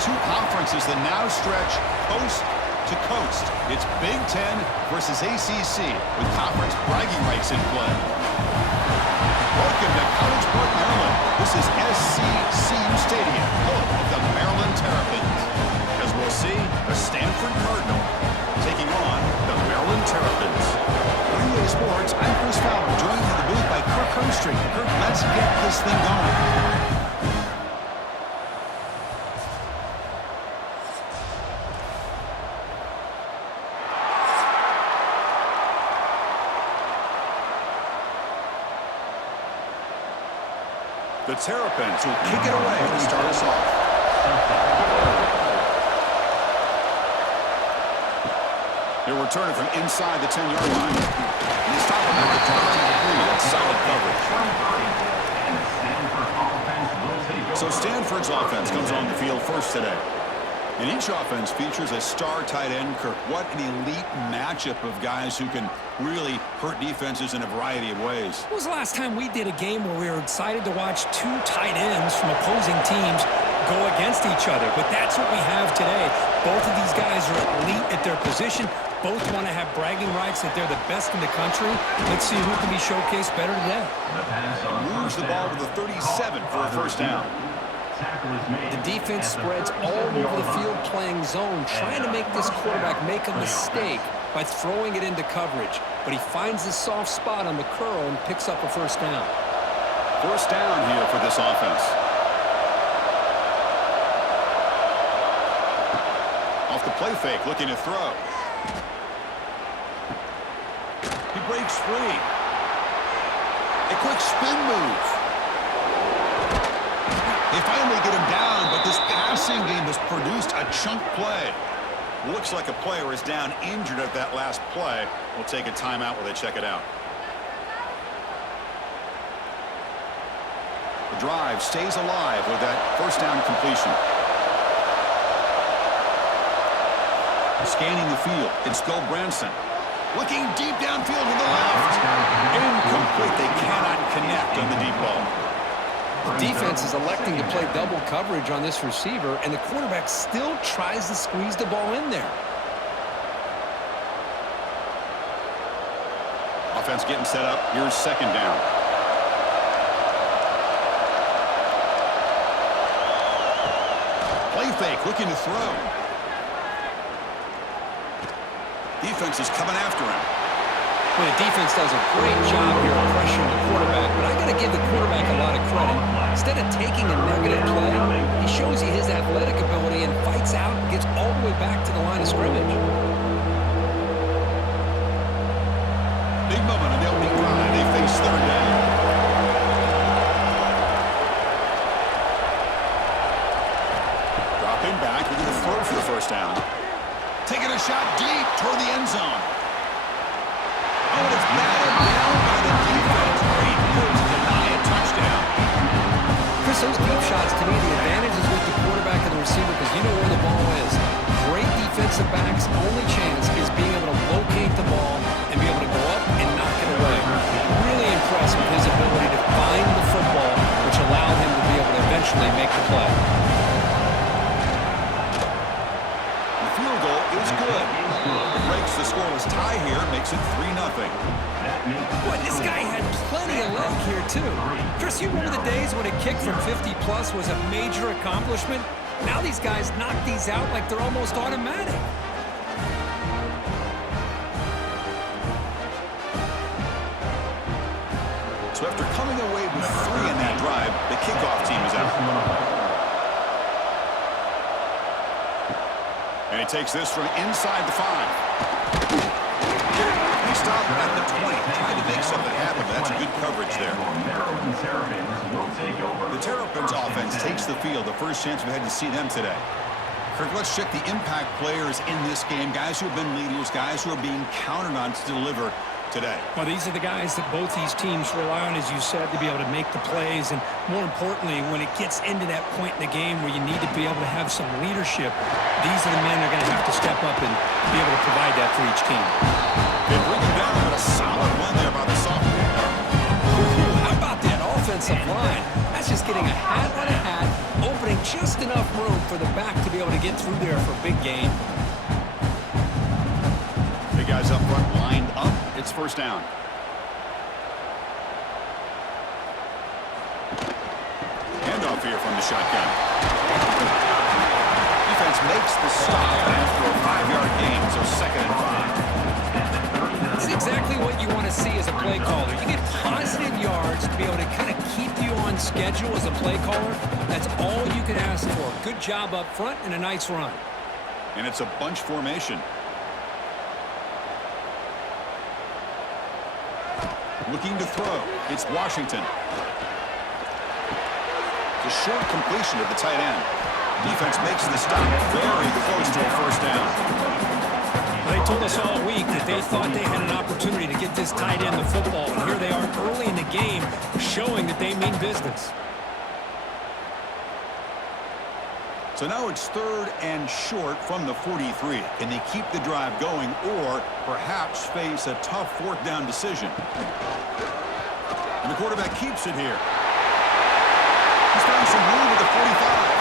two conferences that now stretch coast to coast. It's Big Ten versus ACC with conference bragging rights in play. Welcome to College Park, Maryland. This is SCCU Stadium, home of the Maryland Terrapins. As we'll see, the Stanford Cardinal taking on the Maryland Terrapins. NBA Sports, I'm Chris Fowler, joined in the booth by Kirk Hermstreet. Kirk, let's get this thing going. The Terrapins will kick it away to start us off. They're returning from inside the 10-yard line. And they stop him at the 23. That's solid coverage. So Stanford's offense comes on the field first today. And each offense features a star tight end. Kirk, what an elite matchup of guys who can really hurt defenses in a variety of ways. When was the last time we did a game where we were excited to watch two tight ends from opposing teams go against each other? But that's what we have today. Both of these guys are elite at their position. Both want to have bragging rights that they're the best in the country. Let's see who can be showcased better today. Moves the ball to the 37 for a first down. The defense spreads all over the field playing zone, trying to make this quarterback make a mistake by throwing it into coverage. But he finds the soft spot on the curl and picks up a first down. First down here for this offense. Off the play fake, looking to throw. He breaks free. A quick spin move. They finally get him down, but this passing game has produced a chunk play. Looks like a player is down injured at that last play. We'll take a timeout while they check it out. The drive stays alive with that first down completion. Scanning the field, it's Bill Branson. Looking deep downfield to the left. Incomplete. They cannot connect on the deep ball. The defense is electing to play double coverage on this receiver, and the quarterback still tries to squeeze the ball in there. Offense getting set up. Here's second down. Play fake, looking to throw. Defense is coming after him. Well, the defense does a great job here of pressuring the quarterback, but I got to give the quarterback a lot of credit. Instead of taking a negative play, he shows you his athletic ability and fights out and gets all the way back to the line of scrimmage. Big moment on the opening drive. They face third down. Dropping back, we're going to throw for the first down. Taking a shot deep toward the end zone. Oh, it's batted down by the defense. Great move to deny a touchdown. Chris, those deep shots, to me, the advantage is with the quarterback and the receiver because you know where the ball is. Great defensive backs' only chance is being able to locate the ball and be able to go up and knock it away. Really impressed with his ability to find the football, which allowed him to be able to eventually make the play. The field goal is good. It breaks the scoreless tie here, makes it 3-0. Boy, this guy had plenty of leg here, too. Chris, you remember the days when a kick from 50-plus was a major accomplishment? Now these guys knock these out like they're almost automatic. So after coming away with 3 in that drive, the kickoff team is out. And he takes this from inside the 5. He stopped at the 20, trying to make something happen. That's good coverage there. The Terrapins offense takes the field. The first chance we had to see them today. Kirk, let's check the impact players in this game. Guys who have been leaders, guys who are being counted on to deliver today. Well, these are the guys that both these teams rely on, as you said, to be able to make the plays. And more importantly, when it gets into that point in the game where you need to be able to have some leadership, these are the men that are going to have to step up and be able to provide that for each team. They bring him down with a solid one there by the sophomore. How about that offensive line? That's just getting a hat on a hat, opening just enough room for the back to be be able to get through there for a big gain. The guys up front lined up. It's first down. Handoff here from the shotgun. Defense makes the stop after a 5-yard gain, so 2nd and 5. It's exactly what you want to see as a play caller. You get positive yards to be able to kind of keep you on schedule as a play caller. That's all you can ask for. Good job up front and a nice run. And it's a bunch formation. Looking to throw. It's Washington. The short completion to the tight end. Defense makes the stop very close to a first down. They told us all week that they thought they had an opportunity to get this tight end the football. And here they are early in the game showing that they mean business. So now it's 3rd and short from the 43. Can they keep the drive going or perhaps face a tough 4th down decision? And the quarterback keeps it here. He's found some room at the 45.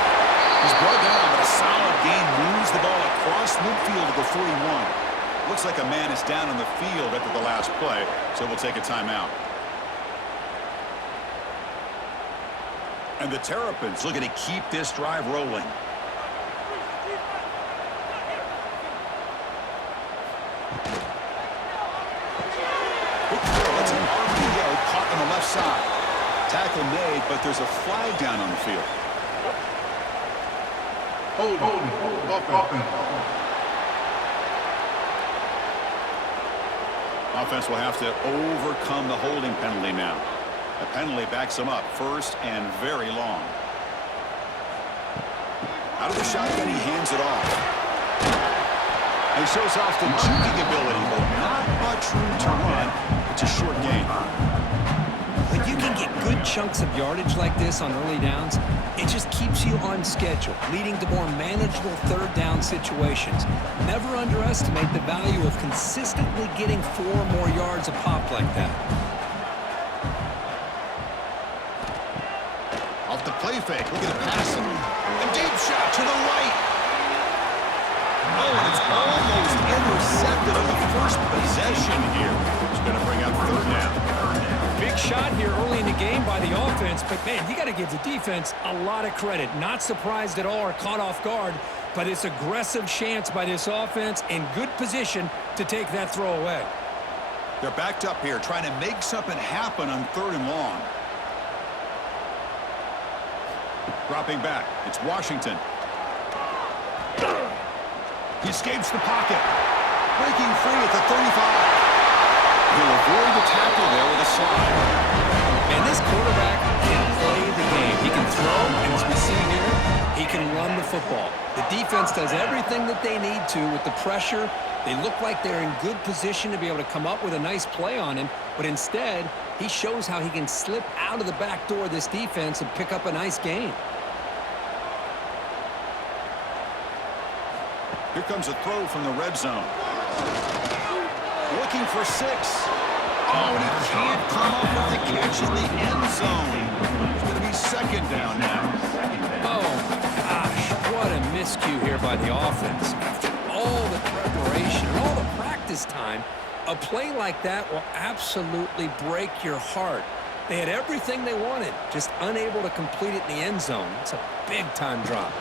He's brought down, but a solid gain moves the ball across midfield to the 41. Looks like a man is down on the field after the last play, so we'll take a timeout. And the Terrapins looking to keep this drive rolling. Quick throw, that's an RPO caught on the left side. Tackle made, but there's a flag down on the field. Hold offense. Offense will have to overcome the holding penalty now. The penalty backs them up, 1st and very long. Out of the shotgun, he hands it off. He shows off the juking ability, but not much room to run. It's a short gain. When you can get good chunks of yardage like this on early downs, it just keeps you on schedule, leading to more manageable 3rd down situations. Never underestimate the value of consistently getting 4 more yards a pop like that. Off the play fake, look at the passing. A deep shot to the right. Oh, and it's almost intercepted on the first possession here. It's going to bring up 3rd down. Big shot here early in the game by the offense, but man, you got to give the defense a lot of credit. Not surprised at all or caught off guard by this aggressive chance by this offense in good position to take that throw away. They're backed up here trying to make something happen on 3rd and long. Dropping back, it's Washington. He escapes the pocket. Breaking free at the 35. He'll avoid the tackle there with a slide. And this quarterback can play the game. He can throw, and as we see here, he can run the football. The defense does everything that they need to with the pressure. They look like they're in good position to be able to come up with a nice play on him, but instead, he shows how he can slip out of the back door of this defense and pick up a nice gain. Here comes a throw from the red zone. Looking for 6. Oh, and he can't come up with the catch in the end zone. It's going to be 2nd down now. Oh, gosh, what a miscue here by the offense. After all the preparation and all the practice time, a play like that will absolutely break your heart. They had everything they wanted, just unable to complete it in the end zone. It's a big-time drop.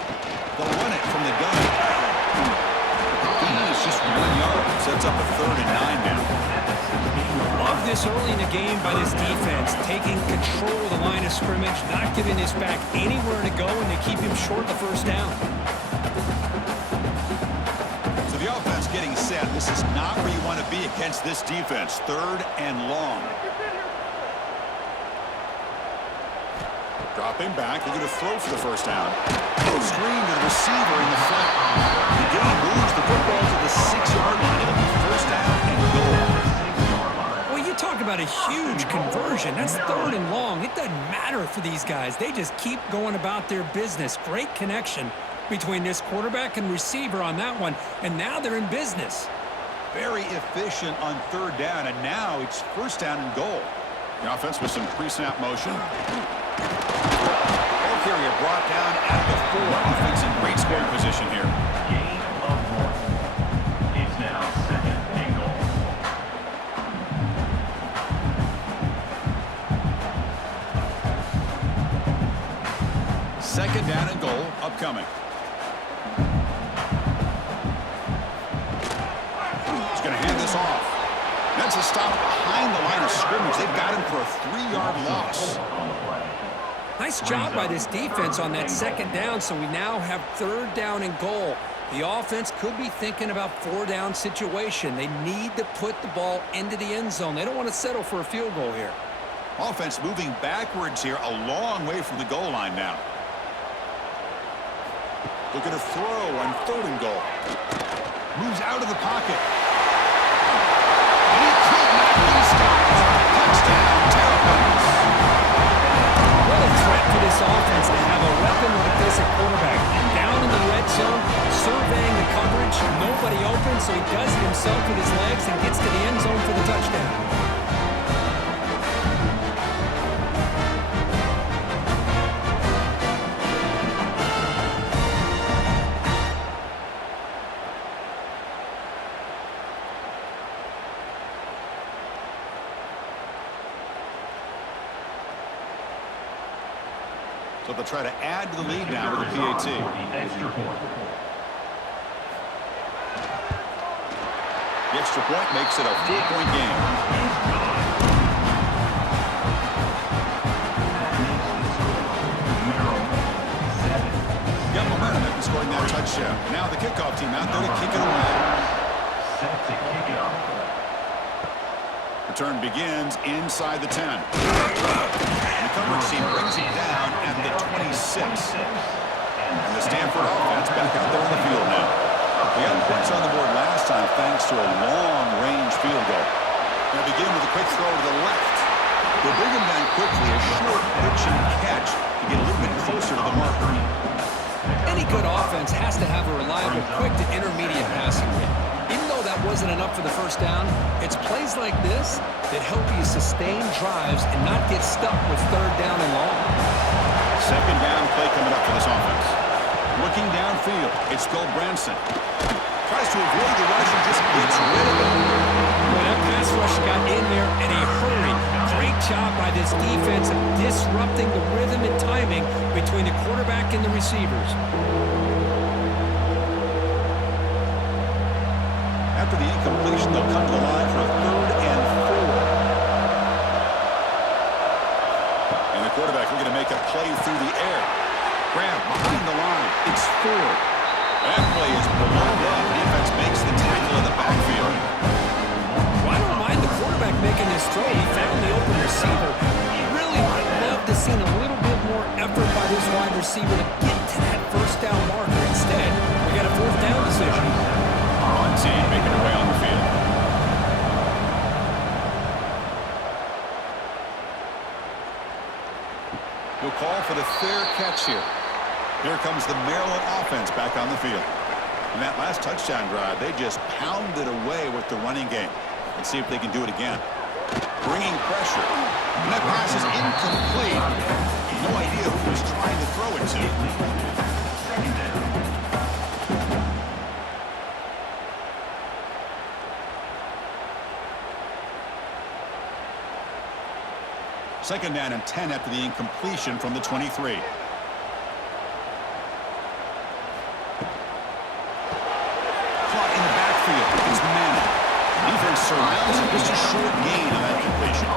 They'll run it from the gun. It's just 1 yard. Sets up a 3rd and 9 now. Love this early in the game by this defense, taking control of the line of scrimmage, not giving this back anywhere to go, and they keep him short of the 1st down. So the offense getting set. This is not where you want to be against this defense. 3rd and long. Dropping back, looking to throw for the 1st down. Screen to the receiver in the flat. The game moves the football to the 6-yard line. It'll be 1st down and goal. Well, you talk about a huge conversion. That's 3rd and long. It doesn't matter for these guys. They just keep going about their business. Great connection between this quarterback and receiver on that one, and now they're in business. Very efficient on 3rd down, and now it's 1st down and goal. The offense with some pre-snap motion. carrier brought down at the 4. Offense in great scoring position here. Gain of 1. It's now 2nd and goal. Second down and goal upcoming. He's going to hand this off. That's a stop behind the line of scrimmage. They've got him for a 3-yard loss. Nice job by this defense on that second down, so we now have 3rd down and goal. The offense could be thinking about 4-down situation. They need to put the ball into the end zone. They don't want to settle for a field goal here. Offense moving backwards here, a long way from the goal line now. Looking to throw on 3rd and goal. Moves out of the pocket. And he could not be stopped. Touchdown, Terrapins. What a threat for this offense to have a weapon like this at quarterback. Down in the red zone, surveying the coverage, nobody open, so he does it himself with his legs and gets to the end zone for the touchdown. So they'll try to add to the lead now with the PAT. Extra point. The extra point makes it a 4-point game. Got momentum after scoring that touchdown. Now the kickoff team out there to kick it away. Set to kick it off. Return begins inside the 10. The coverage team brings it down at the 26. And the Stanford offense back out there on the field now. They got points on the board last time thanks to a long-range field goal. They begin with a quick throw to the left. They'll bring him down quickly, a short pitch and catch to get a little bit closer to the marker. Any good offense has to have a reliable, quick to intermediate passing game. Even though that wasn't enough for the first down, it's plays like this that help you sustain drives and not get stuck with 3rd down and long. Second down play coming up for this offense. Looking downfield, it's Branson. Tries to avoid the rush and just gets rid of it. Well, that pass rush got in there in a hurry. Great job by this defense of disrupting the rhythm and timing between the quarterback and the receivers. After the incompletion, they'll come to the line for a 3rd and 4. And the quarterback looking to make a play through the air. Grab behind the line. It's 4. That play is blown up. Defense makes the tackle in the backfield. Well, I don't mind the quarterback making this throw. He found the open receiver. Really would love to see a little bit more effort by this wide receiver to get to that 1st down marker. Instead, we got a 4th down decision. One team making their way on the field. He'll call for the fair catch here. Here comes the Maryland offense back on the field. In that last touchdown drive, they just pounded away with the running game. Let's see if they can do it again. Bringing pressure. And that pass is incomplete. No idea who was trying to throw it to. Second down and 10 after the incompletion from the 23. Caught in the backfield. It's Manning. Defense surrounds him. Just a short gain on that completion.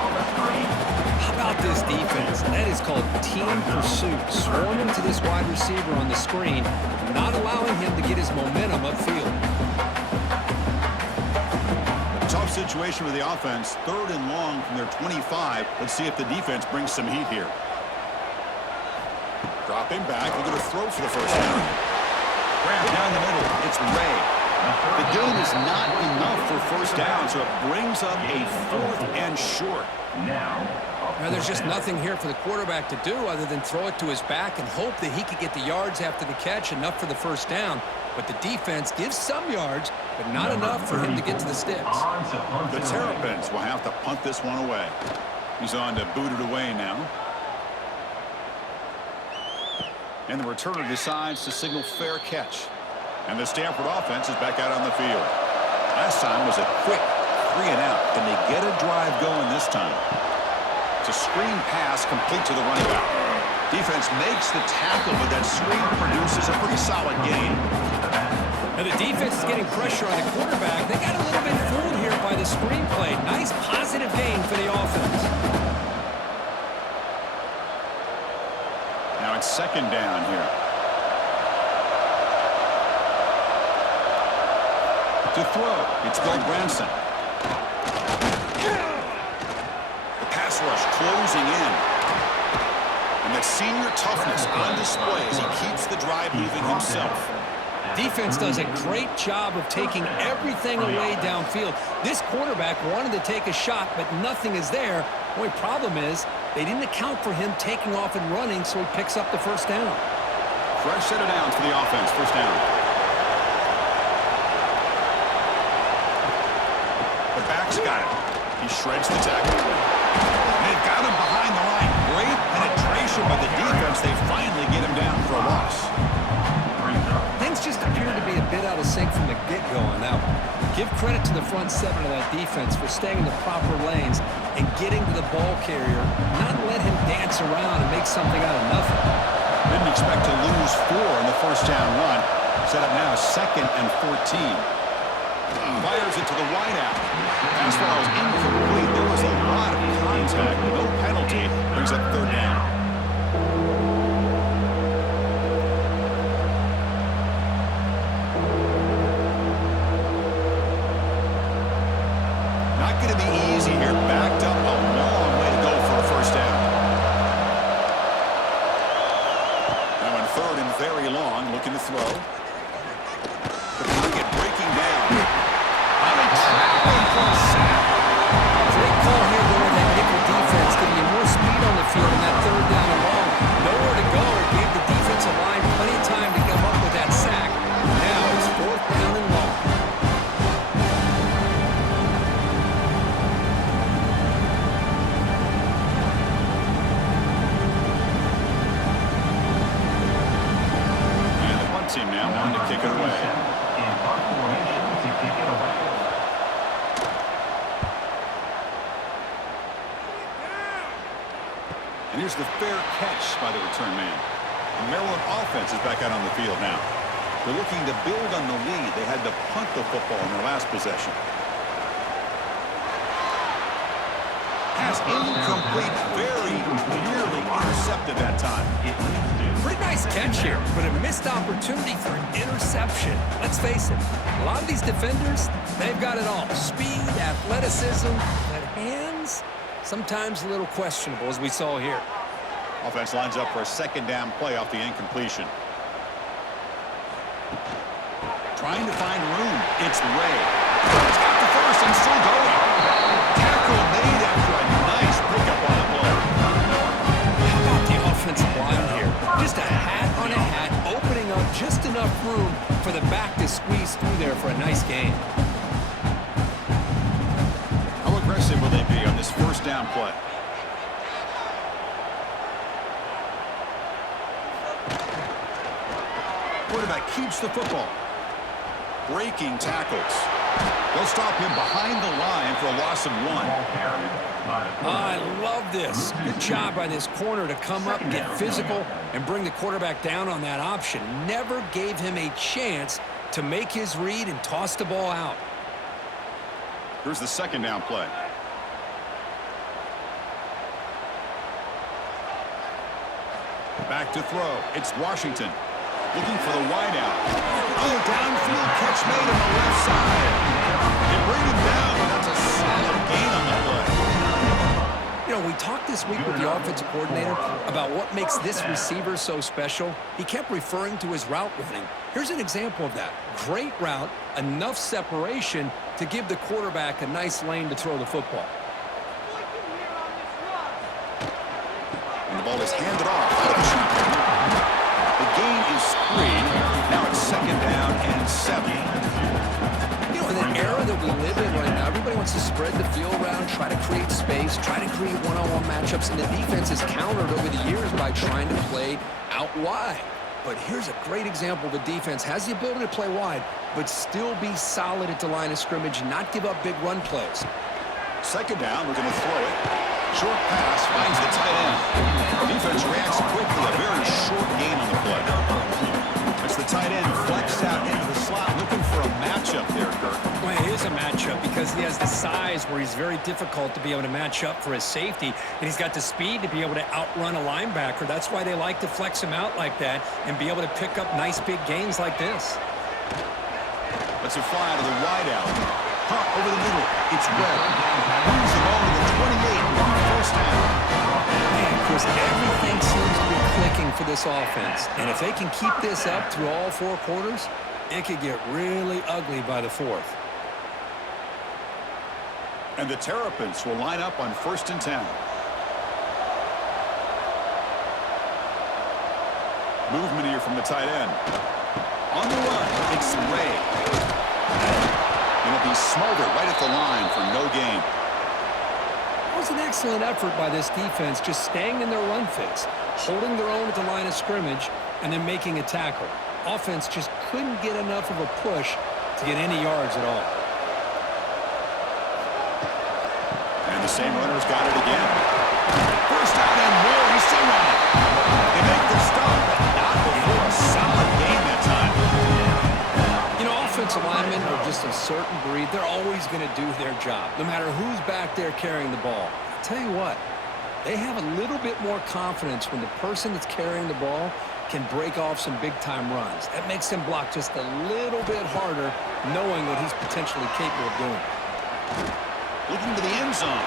How about this defense? That is called team pursuit. Swarming to this wide receiver on the screen, not allowing him to get his momentum upfield. Tough situation with the offense. 3rd and long from their 25. Let's see if the defense brings some heat here. Dropping back. We're going to throw for the first down. Grab down the middle. It's Ray. The gain is not enough for 1st down, so it brings up a 4th and short. Now, There's just nothing here for the quarterback to do other than throw it to his back and hope that he could get the yards after the catch, enough for the 1st down. But the defense gives some yards, but not enough for him to get to the sticks. The Terrapins will have to punt this one away. He's on to boot it away now. And the returner decides to signal fair catch. And the Stanford offense is back out on the field. Last time was a quick 3 and out. Can they get a drive going this time? It's a screen pass complete to the running back. Defense makes the tackle, but that screen produces a pretty solid gain. Now the defense is getting pressure on the quarterback. They got a little bit fooled here by the screen play. Nice positive gain for the offense. Now it's second down here. To throw, it's Bill Branson. The pass rush closing in. And that senior toughness on display as he keeps the drive moving himself. Defense does a great job of taking everything away downfield. This quarterback wanted to take a shot, but nothing is there. The only problem is they didn't account for him taking off and running, so he picks up the first down. Fresh set of downs for the offense. First down. The back's got it. He shreds the tackle. They've got him behind the line. Great penetration by the defense. They finally get him down for a loss. Things just appear to be a bit out of sync from the get-go on that one. Give credit to the front seven of that defense for staying in the proper lanes and getting to the ball carrier, not let him dance around and make something out of nothing. Didn't expect to lose 4 in the first down run. Set up now 2nd and 14. Fires it to the wideout. Pass ball is incomplete. There was a lot of contact. No penalty. Brings up 3rd down. Not going to be easy here. Backed up a long way to go for a first down. Now in 3rd and very long, looking to throw. The pocket breaking down. Great call here going that nickel defense, giving you more speed on the field in that 3rd down and long. Nowhere to go. It gave the defensive line plenty of time to come up with that sack. Now it's 4th down and long. And the punt team now wanting to kick it away. And here's the fair catch by the return man. The Maryland offense is back out on the field now. They're looking to build on the lead. They had to punt the football in their last possession. Pass incomplete, very nearly intercepted that time. Pretty nice catch here, but a missed opportunity for an interception. Let's face it, a lot of these defenders, they've got it all. Speed, athleticism, but hands, sometimes a little questionable, as we saw here. Offense lines up for a 2nd down play off the incompletion. Trying to find room. It's Ray. He's got the first and still going. Tackle made after a nice pickup on the play. How about the offensive line here? Just a hat on a hat, opening up just enough room for the back to squeeze through there for a nice gain. How aggressive will they be on this 1st down play? Quarterback keeps the football. Breaking tackles. They'll stop him behind the line for a loss of 1. I love this. Good job by this corner to come up and get physical and bring the quarterback down on that option. Never gave him a chance to make his read and toss the ball out. Here's the 2nd down play. Back to throw. It's Washington. Looking for the wideout. Oh, downfield catch made on the left side. They bring him down, but that's a solid gain on the play. You know, we talked this week with the offensive coordinator about what makes this receiver so special. He kept referring to his route running. Here's an example of that. Great route, enough separation to give the quarterback a nice lane to throw the football. And the ball is handed off out of the shotgun. The gain is 3. Now it's 2nd down and 7. You know, in the era that we live in right now, everybody wants to spread the field around, try to create space, try to create one-on-one matchups, and the defense has countered over the years by trying to play out why? But here's a great example. The defense has the ability to play wide, but still be solid at the line of scrimmage and not give up big run plays. Second down, we're going to throw it. Short pass finds the tight end. Defense reacts quickly. A very short gain on the play. It's the tight end flexed out into the slot, looking for a matchup there, Kirk. Well, it is a matchup because he has the size where he's very difficult to be able to match up for his safety, and he's got the speed to be able to outrun a linebacker. That's why they like to flex him out like that and be able to pick up nice big gains like this. Let's a fly to the wide out. Pop over the middle. It's Webb. Moves the ball to the 28. First down. Man, Chris, everything seems to be clicking for this offense. And if they can keep this up through all 4 quarters, it could get really ugly by the 4th. And the Terrapins will line up on 1st and 10. Movement here from the tight end. On the run, it's Ray. It'll be Smolder right at the line for no gain. That was an excellent effort by this defense, just staying in their run fits, holding their own at the line of scrimmage, and then making a tackle. Offense just couldn't get enough of a push to get any yards at all. And the same runner's got it again. First down and more. He's still running. They make the stop, but not before a solid gain that time. You know, offensive linemen are just a certain breed. They're always going to do their job, no matter who's back there carrying the ball. I'll tell you what, they have a little bit more confidence when the person that's carrying the ball can break off some big-time runs. That makes them block just a little bit harder, knowing what he's potentially capable of doing. Looking to the end zone.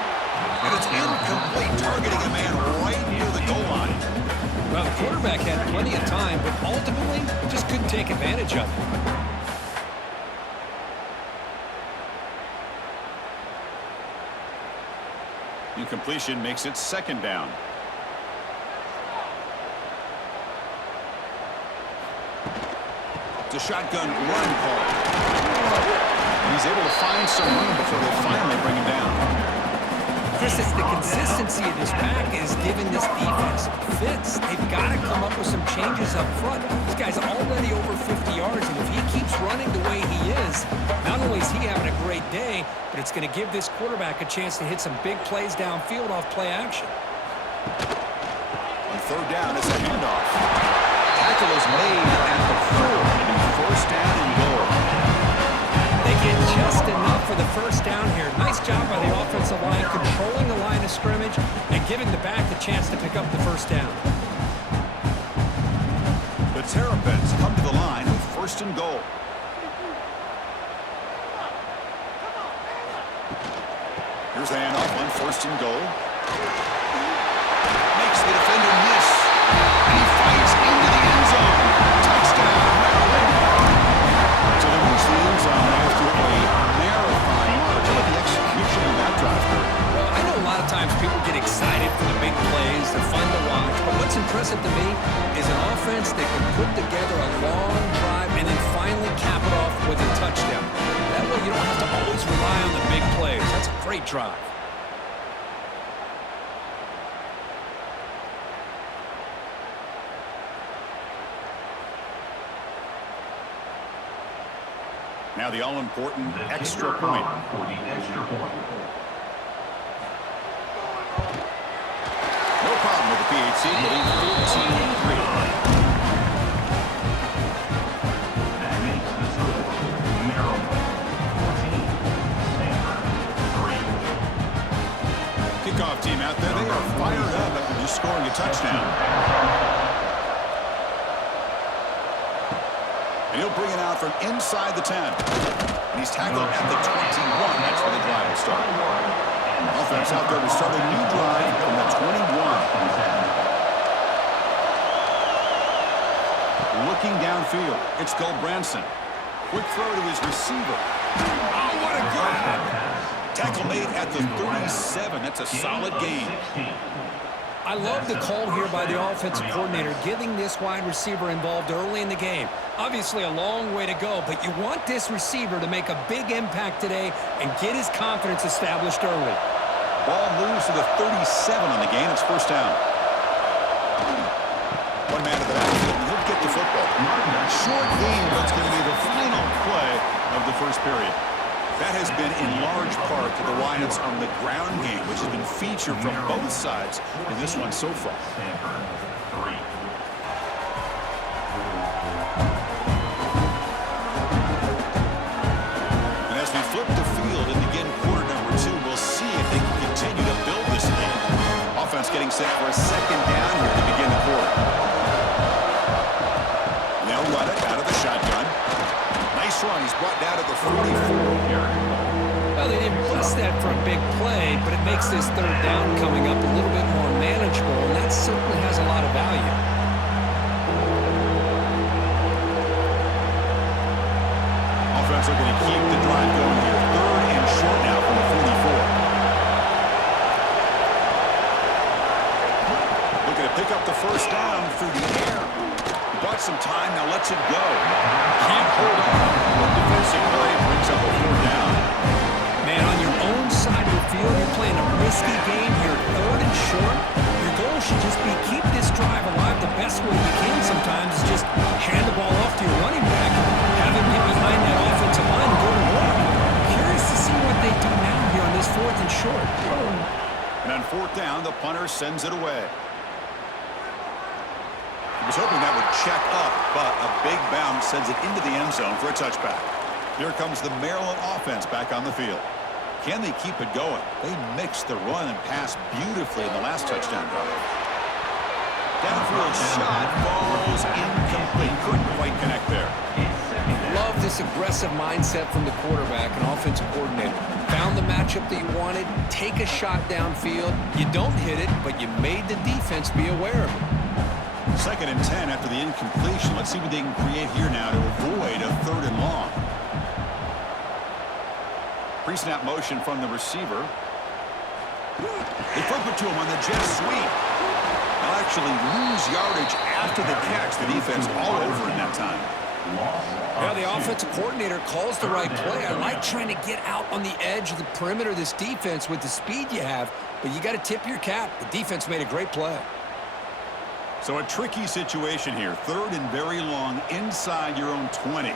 And it's incomplete, targeting a man right near the goal line. Well, the quarterback had plenty of time, but ultimately just couldn't take advantage of it. Incompletion makes it 2nd down. It's a shotgun run call. And he's able to find some room before they finally bring him down. Chris, it's the consistency of this back is giving this defense fits. They've got to come up with some changes up front. This guy's already over 50 yards, and if he keeps running the way he is, not only is he having a great day, but it's going to give this quarterback a chance to hit some big plays downfield off play action. On 3rd down, it's a handoff. Tackle is made at the 4. 1st down and goal. They get just enough for the 1st down here. Nice job by the offensive line, controlling the line of scrimmage and giving the back the chance to pick up the 1st down. The Terrapins come to the line with 1st and goal. Here's the handoff on 1st and goal. Makes the defender miss. And he fights into the end zone. Touchdown, Maryland. So they reach the end zone after a marathon march. Look at the execution of that drive. Well, I know a lot of times people get excited for the big plays. They're fun to watch. But what's impressive to me is an offense that can put together a long drive and then finally cap it off with a touchdown. That way you don't have to always rely on the big plays. That's a great drive. Now the all-important extra point. For the extra point. No problem with the PHC getting 14-3. That makes the score Maryland 14, Stanford 3. Kickoff team out there, they are fired up after just scoring a touchdown. And he'll bring it out from inside the 10. And he's tackled at the 21. That's where the drive will start. Offense out there to start a new drive from the 21. Looking downfield, it's Goldbranson. Quick throw to his receiver. Oh, what a grab! Tackle made at the 37. That's a solid gain. I love the call here by the offensive coordinator, getting this wide receiver involved early in the game. Obviously a long way to go, but you want this receiver to make a big impact today and get his confidence established early. Ball moves to the 37 on the gain. It's 1st down. One man to the back. been in large part to the reliance on the ground game, which has been featured from both sides in this one so far. Stanford, 3. And as we flip the field and begin quarter number 2, we'll see if they can continue to build this lead. Offense getting set for a second down here to begin the quarter. They'll run it out of the shotgun. Nice run. He's brought down to the 44. Well, they didn't bust that for a big play, but it makes this third down coming up a little bit more manageable, and that certainly has a lot of value. Offense looking to keep the drive going here. Third and short now from the 44. Looking to pick up the first down through the air. He bought some time, now lets it go. Can't hold on. Good defensive play brings up a fourth down. Man, on your own side of the field, you're playing a risky game here, third and short. Your goal should just be keep this drive alive the best way you can sometimes is just hand the ball off to your running back, have him get behind that offensive line and go to work. Curious to see what they do now here on this fourth and short. And on fourth down, the punter sends it away. He was hoping that would check up, but a big bounce sends it into the end zone for a touchback. Here comes the Maryland offense back on the field. Can they keep it going? They mixed the run and pass beautifully in the last touchdown drive. Downfield shot falls incomplete. Couldn't quite connect there. Love this aggressive mindset from the quarterback and offensive coordinator. Found the matchup that you wanted, take a shot downfield. You don't hit it, but you made the defense be aware of it. Second and 10 after the incompletion. Let's see what they can create here now to avoid a third and long. Pre-snap motion from the receiver. They flip it to him on the jet sweep. They'll actually lose yardage after the catch. The defense all over in that time. Yeah, the offensive coordinator calls the right play. I like trying to get out on the edge of the perimeter of this defense with the speed you have, but you got to tip your cap. The defense made a great play. So a tricky situation here. Third and very long inside your own 20.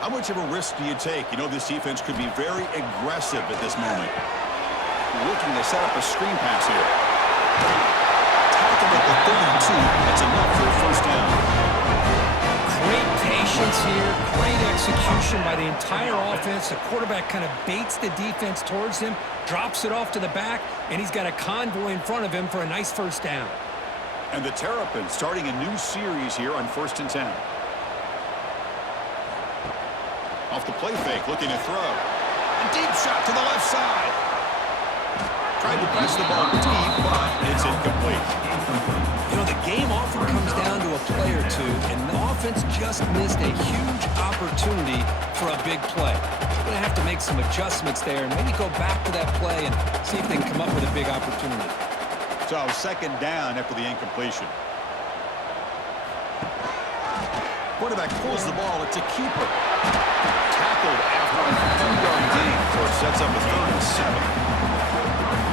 How much of a risk do you take? You know this defense could be very aggressive at this moment. Looking to set up a screen pass here. Tackle at the 32. That's enough for a first down. Great patience here. Great execution by the entire offense. The quarterback kind of baits the defense towards him, drops it off to the back, and he's got a convoy in front of him for a nice first down. And the Terrapins starting a new series here on 1st and 10. Off the play fake, looking to throw. A deep shot to the left side. Tried to press the ball deep, but it's incomplete. You know, the game often comes down to a play or two, and the offense just missed a huge opportunity for a big play. They're going to have to make some adjustments there and maybe go back to that play and see if they can come up with a big opportunity. So second down after the incompletion. Quarterback pulls the ball. It's a keeper. Tackled after a 3-yard gain, so it sets up a 3rd and 7.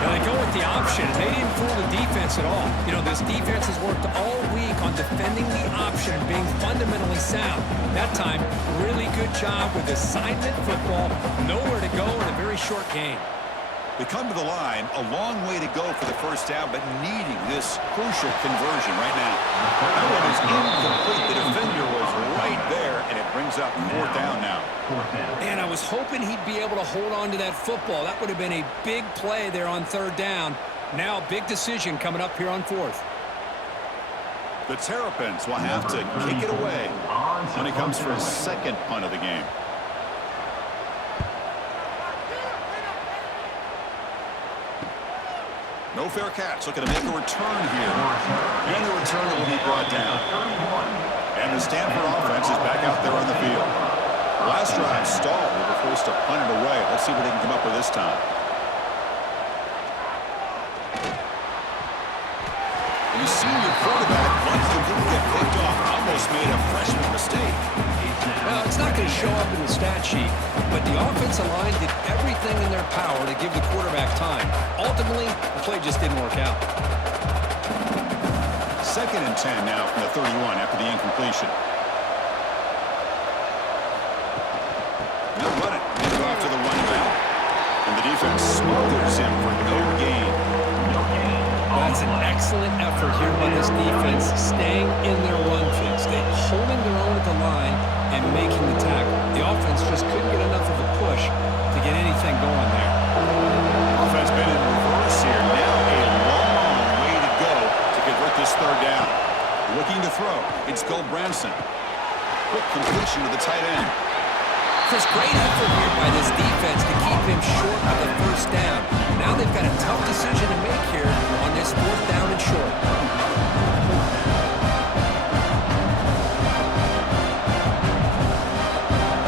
Now they go with the option. They didn't fool the defense at all. You know, this defense has worked all week on defending the option and being fundamentally sound. That time, really good job with assignment football. Nowhere to go in a very short game. They come to the line, a long way to go for the first down, but needing this crucial conversion right now. That one is incomplete. The defender was right there, and it brings up 4th down now. And I was hoping he'd be able to hold on to that football. That would have been a big play there on 3rd down. Now a big decision coming up here on 4th. The Terrapins will have to kick it away when it comes for a second punt of the game. No fair catch, looking to make a return here. And the return will be brought down. And the Stanford offense is back out there on the field. Last drive stalled. They were forced to punt it away. Let's see what they can come up with this time. And you see your quarterback, once the didn't get picked off, almost made a freshman mistake. Well, it's not going to show up in the stat sheet, but the offensive line did everything in their power to give the quarterback time. Ultimately, the play just didn't work out. 2nd and 10 now from the 31 after the incompletion. They'll run it. They go after the running back. defense smothers him for no gain. That's an excellent effort here by this defense, staying in their run fix. They're holding their own at the line and making the tackle. The offense just couldn't get enough of a push to get anything going there. Offense been in reverse here. Now a long way to go to convert this third down. Looking to throw. It's Branson. Quick completion to the tight end. Chris, great effort here by this defense to keep him short of the first down. Now they've got a tough decision to make here on this fourth down and short.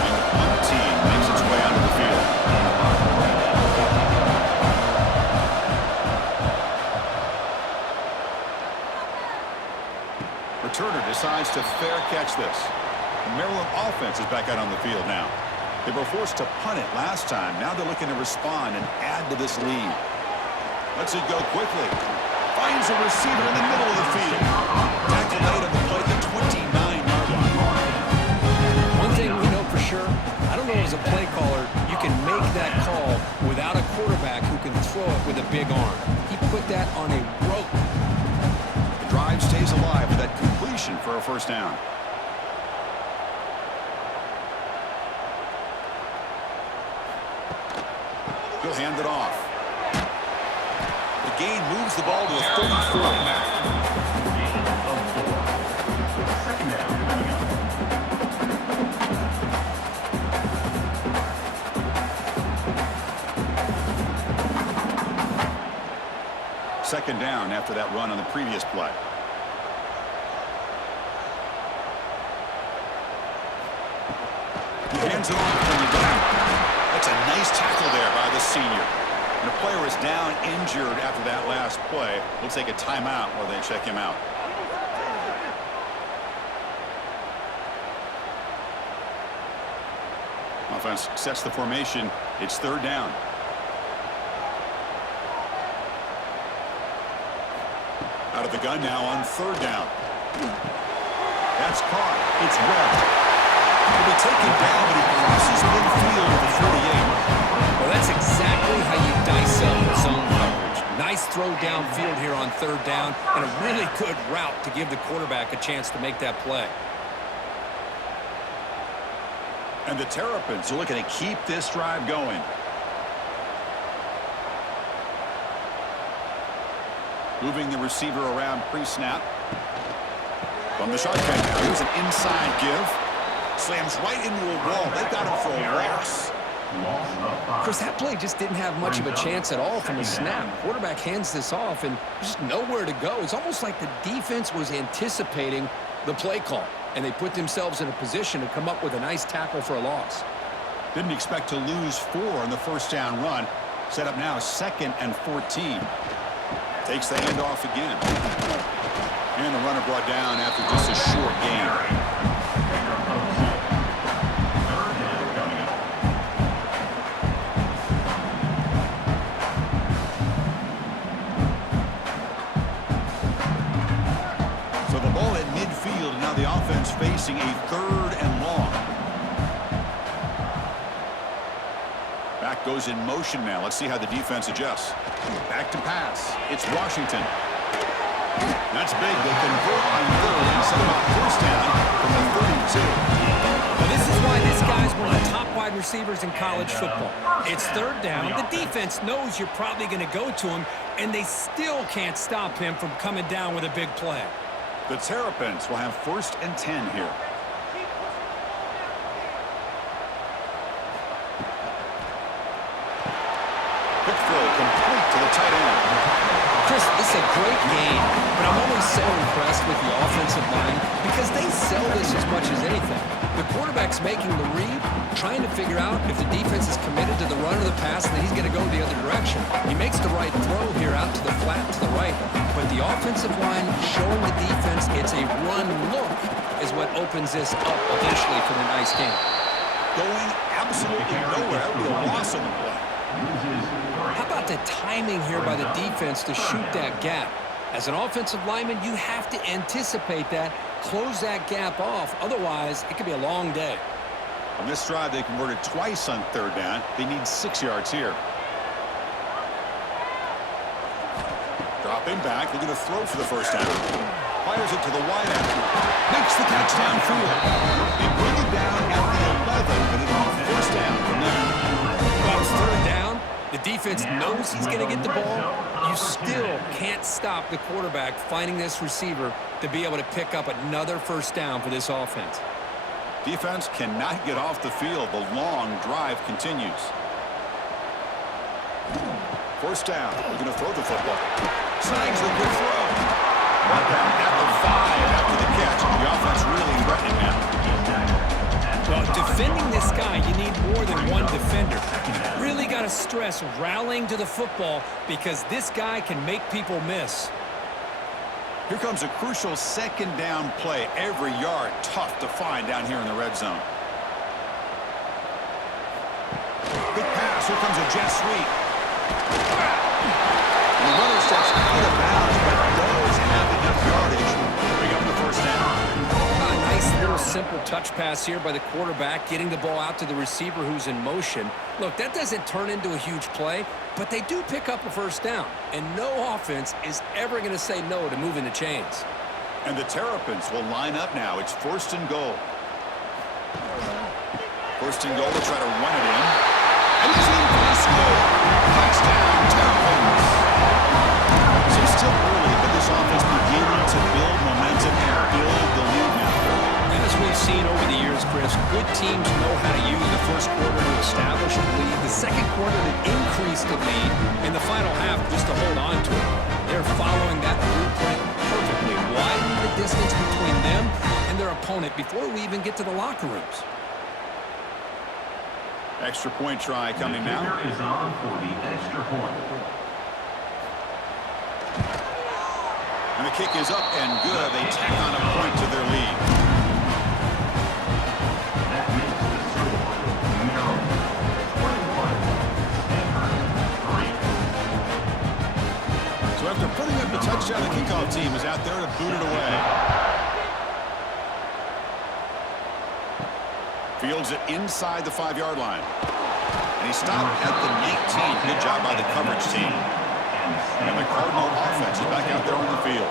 And the punt team makes its way onto the field. Returner decides to fair catch this. The Maryland offense is back out on the field now. They were forced to punt it last time. Now they're looking to respond and add to this lead. Lets it go quickly. Finds a receiver in the middle of the field. Tackle made on the play at the 29-yard line. One thing we know for sure, I don't know as a play caller, you can make that call without a quarterback who can throw it with a big arm. He put that on a rope. The drive stays alive with that completion for a first down. He'll hand it off. The gain moves the ball to the 34. Second down coming up. Second down after that run on the previous play. He hands it off from the down. That's a nice tackle there by the senior. And the player is down injured after that last play. We'll take a timeout while they check him out. Offense sets the formation. It's third down. Out of the gun now on third down. That's caught. It's Webb. He'll be taken down, but he crosses midfield at the 48. Well, that's exactly how you dice up zone coverage. Nice throw downfield here on third down, and a really good route to give the quarterback a chance to make that play. And the Terrapins are looking to keep this drive going. Moving the receiver around pre-snap. From the shotgun now, here's an inside give. Slams right into a wall. They got him for a loss. Chris, that play just didn't have much of a chance at all from the snap. Quarterback hands this off and just nowhere to go. It's almost like the defense was anticipating the play call, and they put themselves in a position to come up with a nice tackle for a loss. Didn't expect to lose 4 on the first down run. Set up now 2nd and 14. Takes the handoff again. And the runner brought down after just a short gain. So the ball at midfield, and now the offense facing a third and long. Back goes in motion now. Let's see how the defense adjusts. Back to pass. It's Washington. That's big. They convert on third and set up first down from the 32. Well, this is why this guy's one of the top wide receivers in college football. It's third down. The defense knows you're probably going to go to him, and they still can't stop him from coming down with a big play. The Terrapins will have 1st and 10 here. Quick throw complete to the tight end. Chris, this is a great game, but I'm always so impressed with the offensive line because they sell this as much as anything. The quarterback's making the read, trying to figure out if the defense is committed to the run or the pass, and then he's going to go the other direction. He makes the right throw here out to the flat to the right, but the offensive line showing the defense it's a run look is what opens this up eventually for the nice game. Going absolutely nowhere. That would be a loss on the play. How about the timing here by the defense to shoot that gap? As an offensive lineman, you have to anticipate that, close that gap off. Otherwise, it could be a long day. On this drive, they converted twice on third down. They need 6 yards here. Dropping back, looking to throw for the first down. Fires it to the wide end. Makes the catch downfield. They bring it down at the 11, but it'll be first down from there. Well, it's third down. The defense knows he's going to get the ball. You still can't stop the quarterback finding this receiver to be able to pick up another first down for this offense. Defense cannot get off the field. The long drive continues. First down. We're going to throw the football. Snags a good throw. Brought down at the 5 after the catch. The offense really threatening now. Well, defending this guy, you need more than one defender. You really got to stress rallying to the football because this guy can make people miss. Here comes a crucial second down play. Every yard tough to find down here in the red zone. Big pass. Here comes a jet sweep. The runner steps out of bounds, but does have enough yardage to bring up the first down. A nice little simple touch pass here by the quarterback, getting the ball out to the receiver who's in motion. Look, that doesn't turn into a huge play, but they do pick up a first down, and no offense is ever going to say no to moving the chains. And the Terrapins will line up now. It's first and goal. First and goal to try to run it in. And he's in for the score. Touchdown, Terrapins. So still early, but this offense beginning to build momentum and build the lead now. As we've seen over the years, Chris, good teams know how to use the first quarter to establish a lead, the second quarter to increase the lead, and the final half just to hold on to it. They're following that blueprint perfectly, widening the distance between them and their opponent before we even get to the locker rooms. Extra point try coming now. Is on for the extra point. And the kick is up and good. They tack on a point to their lead. That makes the score Maryland 21, Stanford 3. So after putting up the touchdown, the kickoff team is out there to boot it away. Fields it inside the 5-yard line. And he stopped at the 19. Good job by the coverage team. And the Cardinal offense is back out there on the field.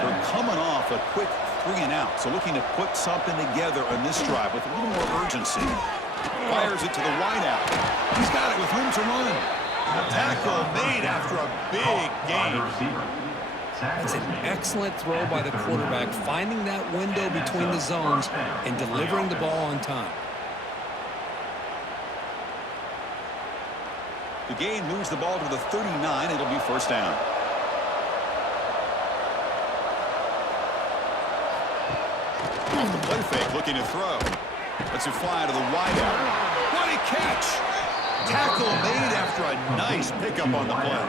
They're coming off a quick 3-and-out, so looking to put something together on this drive with a little more urgency. Fires it to the wideout. He's got it with room to run. A tackle made after a big gain. It's an excellent throw by the quarterback, finding that window between the zones and delivering the ball on time. The gain moves the ball to the 39. It'll be first down. Off the play fake, looking to throw. Lets it fly to the wideout. What a catch! Tackle made after a nice pickup on the play.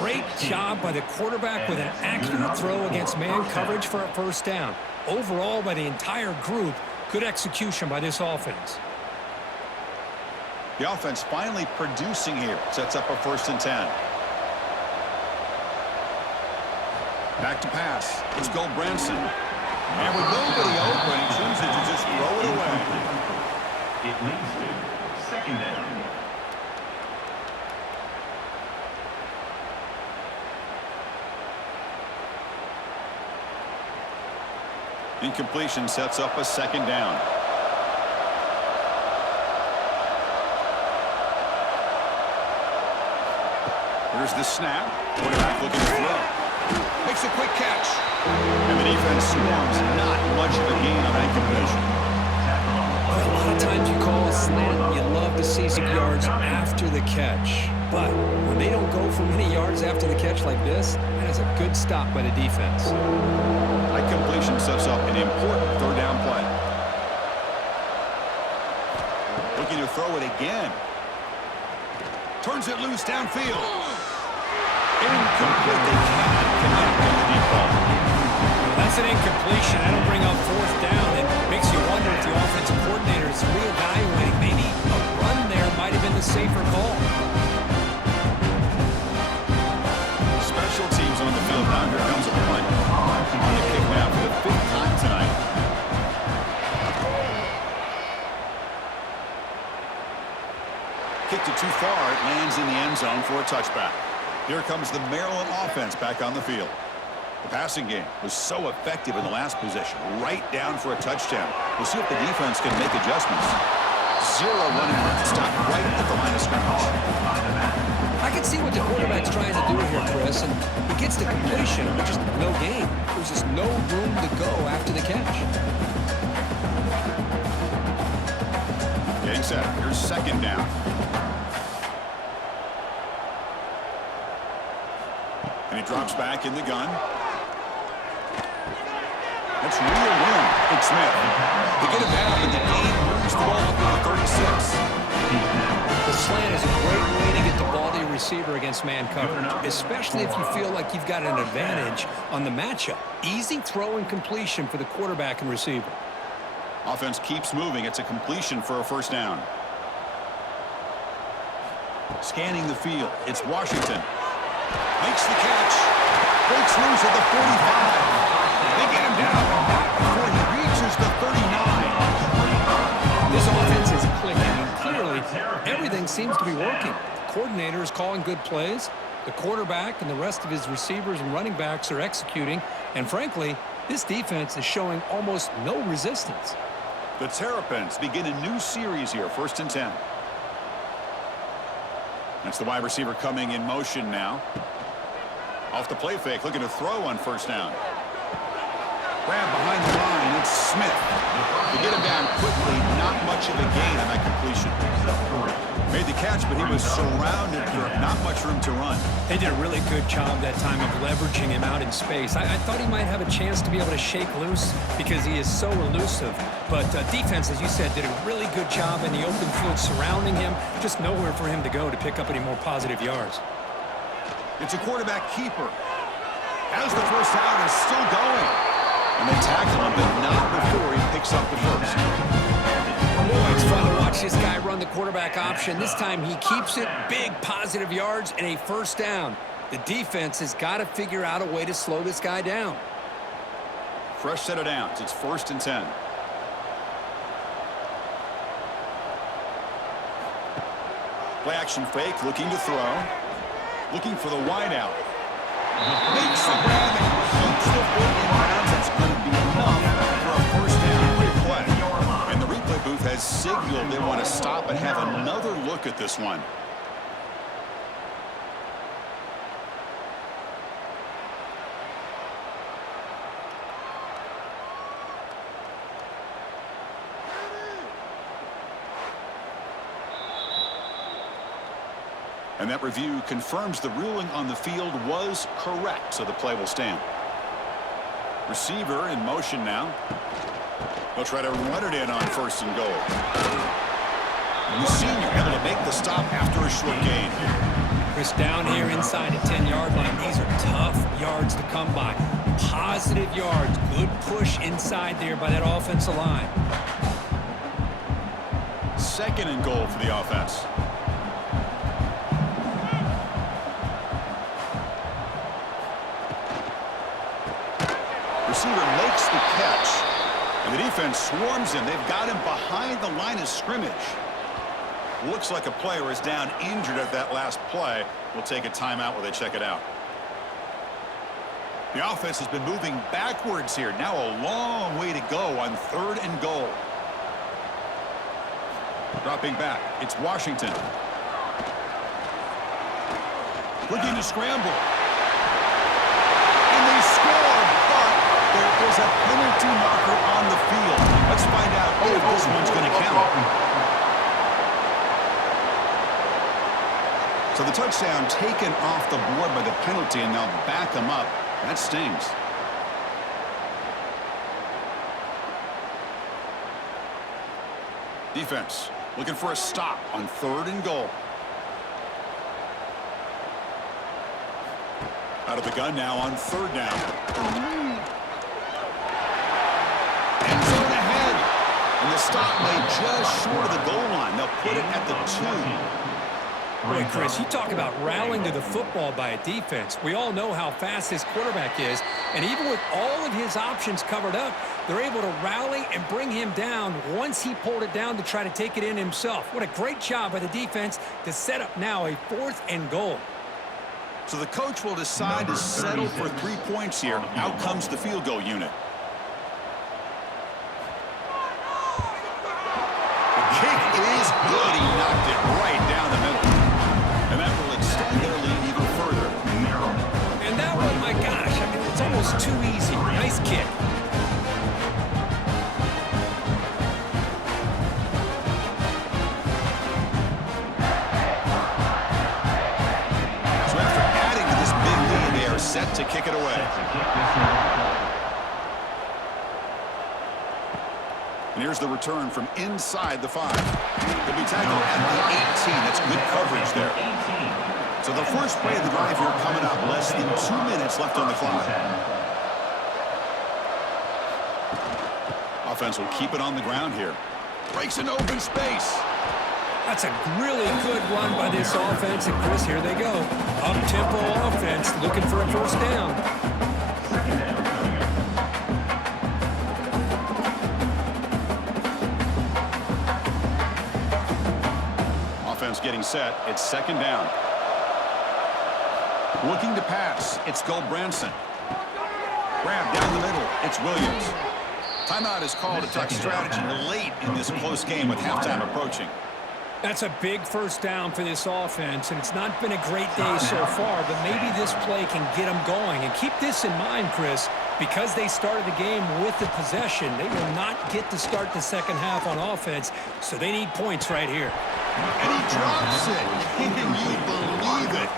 Great job by the quarterback with an accurate throw against man coverage for a first down. Overall, by the entire group, good execution by this offense. The offense finally producing here. Sets up a first and 10. Back to pass. Let's go, Branson. And with nobody open, he chooses to just throw it away. It leads to second down. Incompletion sets up a second down. Here's the snap. Quarterback looking to throw. Makes a quick catch. And the defense swarms. Not much of a gain on that incompletion. A lot of times you call a slant, you love to see some yards after the catch. But when they don't go for many yards after the catch like this, that is a good stop by the defense. That completion sets up an important third down play. Looking to throw it again. Turns it loose downfield. Incomplete. They cannot connect on the deep ball. That's an incompletion. That'll bring up fourth down. It makes you wonder if the offensive coordinator is reevaluating. Maybe a run there might have been the safer call. Special teams on the field. Now here comes a punt. On the kick now for the 5th time tonight. Kicked it too far. It lands in the end zone for a touchback. Here comes the Maryland offense back on the field. The passing game was so effective in the last possession, right down for a touchdown. We'll see if the defense can make adjustments. 0 running room, stop right at the line of scrimmage. I can see what the quarterback's trying to do here, Chris, and he gets the completion, but just no gain. There's just no room to go after the catch. Getting set. Here's second down. And he drops back in the gun. That's real win. Big Smith. They get it down, but the game moves the ball up to the 36. The slant is a great way to get the ball to your receiver against man coverage, especially if you feel like you've got an advantage on the matchup. Easy throw and completion for the quarterback and receiver. Offense keeps moving. It's a completion for a first down. Scanning the field. It's Washington. Makes the catch. Breaks loose at the 45. They get him down before he reaches the 39. This offense is clicking, and clearly everything seems to be working. The coordinator is calling good plays. The quarterback and the rest of his receivers and running backs are executing. And frankly, this defense is showing almost no resistance. The Terrapins begin a new series here, 1st and 10. That's the wide receiver coming in motion now. Off the play fake, looking to throw on first down. Grab behind the line, it's Smith. To get him down quickly, not much of a gain on that completion. Made the catch, but he was surrounded. Not much room to run. They did a really good job that time of leveraging him out in space. I thought he might have a chance to be able to shake loose because he is so elusive. But defense, as you said, did a really good job in the open field surrounding him. Just nowhere for him to go to pick up any more positive yards. It's a quarterback keeper. As the first down is still going. And they tackle him, but not before he picks up the first. Boy, it's fun to watch this guy run the quarterback option. This time he keeps it, big positive yards, and a first down. The defense has got to figure out a way to slow this guy down. Fresh set of downs. It's 1st and 10. Play action fake, looking to throw. Looking for the wideout. Makes the grab and keeps the foot in bounds. That's going to be enough for a first down replay. And the replay booth has signaled they want to stop and have another look at this one. And that review confirms the ruling on the field was correct, so the play will stand. Receiver in motion now. They'll try to run it in on 1st and goal. And the senior able to make the stop after a short gain. Chris, down here inside the 10-yard line, these are tough yards to come by. Positive yards, good push inside there by that offensive line. 2nd and goal for the offense. Receiver makes the catch, and the defense swarms him. They've got him behind the line of scrimmage. Looks like a player is down injured at that last play. We'll take a timeout while they check it out. The offense has been moving backwards here. Now a long way to go on 3rd and goal. Dropping back, it's Washington. Looking to scramble. And they score, but there is a penalty marker on the field. Let's find out if this one's going to count. So the touchdown taken off the board by the penalty, and they'll back him up. That stings. Defense looking for a stop on 3rd and goal. Out of the gun now on 3rd down. End zone ahead. And the stop lay just short of the goal line. They'll put it at the 2. Boy, Chris, you talk about rallying to the football by a defense. We all know how fast this quarterback is, and even with all of his options covered up, they're able to rally and bring him down once he pulled it down to try to take it in himself. What a great job by the defense to set up now a 4th and goal. So the coach will decide to settle for 3 points here. Out comes the field goal unit. The kick is good. He knocked it right down the middle. And that will extend their lead even further. And that one, my gosh, I mean, it's almost too easy. Nice kick. So after adding to this big lead, they are set to kick it away. And here's the return from inside the 5. He'll be tackled at the 18. That's good coverage there. So the first play of the drive here coming up. Less than 2 minutes left on the clock. Offense will keep it on the ground here. Breaks into open space. That's a really good run by this offense. And, Chris, here they go. Up-tempo offense looking for a first down. Offense getting set. It's second down. Looking to pass. It's Goldbranson. Grab down the middle. It's Williams. Timeout is called to talk strategy late in this close game with halftime approaching. That's a big first down for this offense, and it's not been a great day so far, but maybe this play can get them going. And keep this in mind, Chris, because they started the game with the possession, they will not get to start the second half on offense, so they need points right here. And he drops it. Can you believe it?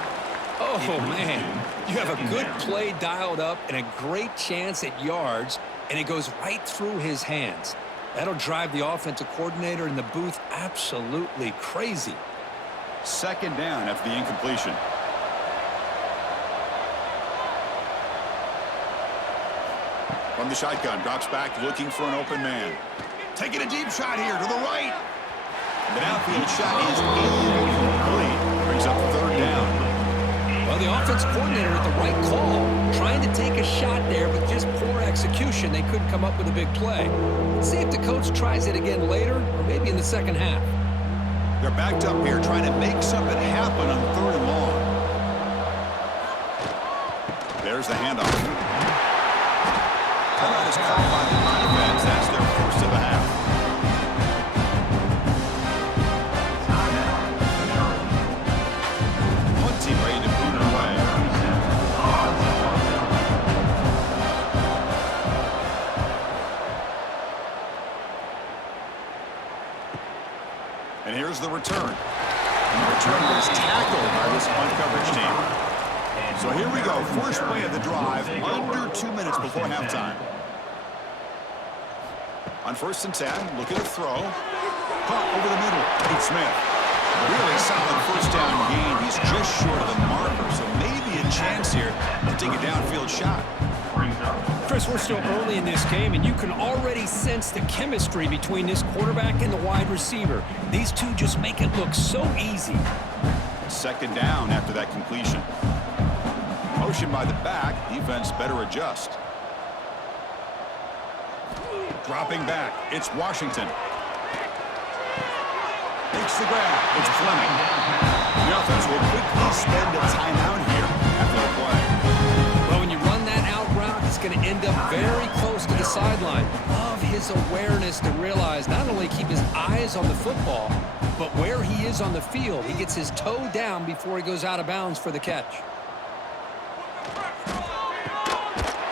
Oh, man. You have a good play dialed up and a great chance at yards, and it goes right through his hands. That'll drive the offensive coordinator in the booth absolutely crazy. Second down after the incompletion. From the shotgun, drops back looking for an open man. Taking a deep shot here to the right. The downfield shot is incomplete. Brings up third down. Well, the offense coordinator with the right call, trying to take a shot there, but just poor execution. They couldn't come up with a big play. Let's see if the coach tries it again later, or maybe in the second half. They're backed up here trying to make something happen on third and long. There's the handoff. Timeout is called by the defense. That's their first of the half. Punting ready to boot it away. And here's the return. And the return was tackled by this punt coverage team. So here we go. First play of the drive, under 2 minutes before halftime. On 1st and 10, look at a throw. Caught over the middle. Pete Smith. Really solid first down gain. He's just short of the marker, so maybe a chance here to take a downfield shot. Chris, we're still early in this game, and you can already sense the chemistry between this quarterback and the wide receiver. These two just make it look so easy. Second down after that completion. Motion by the back. Defense better adjust. Dropping back. It's Washington. Makes the grab. It's Fleming. The offense will quickly spend a timeout here after the play. Well, when you run that out route, it's going to end up very close to the sideline. Love his awareness to realize not only keep his eyes on the football, but where he is on the field. He gets his toe down before he goes out of bounds for the catch.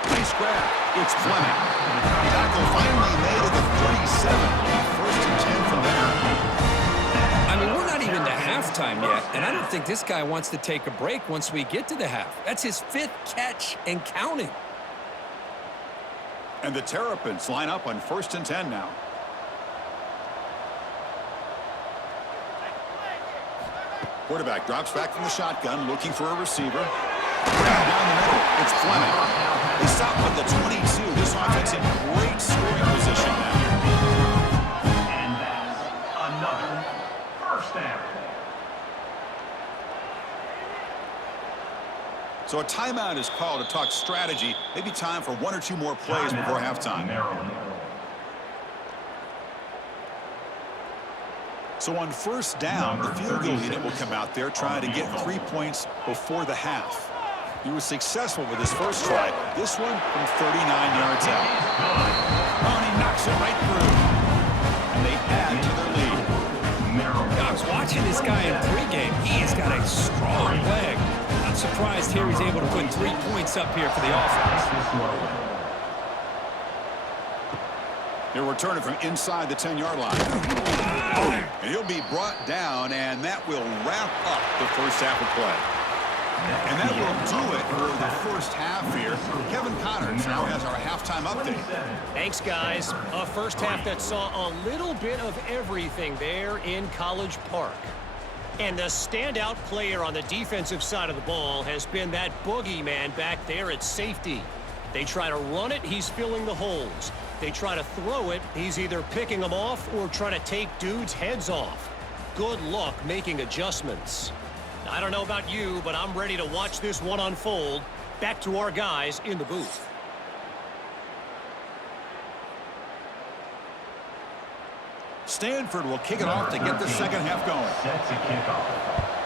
Nice grab. It's Fleming. Tackle finally made at the 37. First and 10 from there. I mean, we're not even to halftime yet, and I don't think this guy wants to take a break once we get to the half. That's his 5th catch and counting. And the Terrapins line up on 1st and 10 now. Quarterback drops back from the shotgun, looking for a receiver. Grab down the middle. It's Fleming. They stop at the 22. This offense in great scoring position now. And that's another first down. So a timeout is called to talk strategy. Maybe time for 1 or 2 more plays before halftime. So on first down, the field goal unit will come out there trying to get 3 points before the half. He was successful with his first try. This one from 39 yards out. Oh, and he knocks it right through. And they add to their lead. I was watching this guy in pregame. He has got a strong leg. Not surprised here he's able to put 3 points up here for the offense. They're returning from inside the 10-yard line. And he'll be brought down, and that will wrap up the first half of play. And that will do it for the first half here. Kevin Connors now has our halftime update. Thanks, guys. A first half that saw a little bit of everything there in College Park. And the standout player on the defensive side of the ball has been that boogeyman back there at safety. They try to run it, he's filling the holes. They try to throw it, he's either picking them off or trying to take dudes' heads off. Good luck making adjustments. I don't know about you, but I'm ready to watch this one unfold. Back to our guys in the booth. Stanford will kick it off to get the second half going. Sets a kickoff.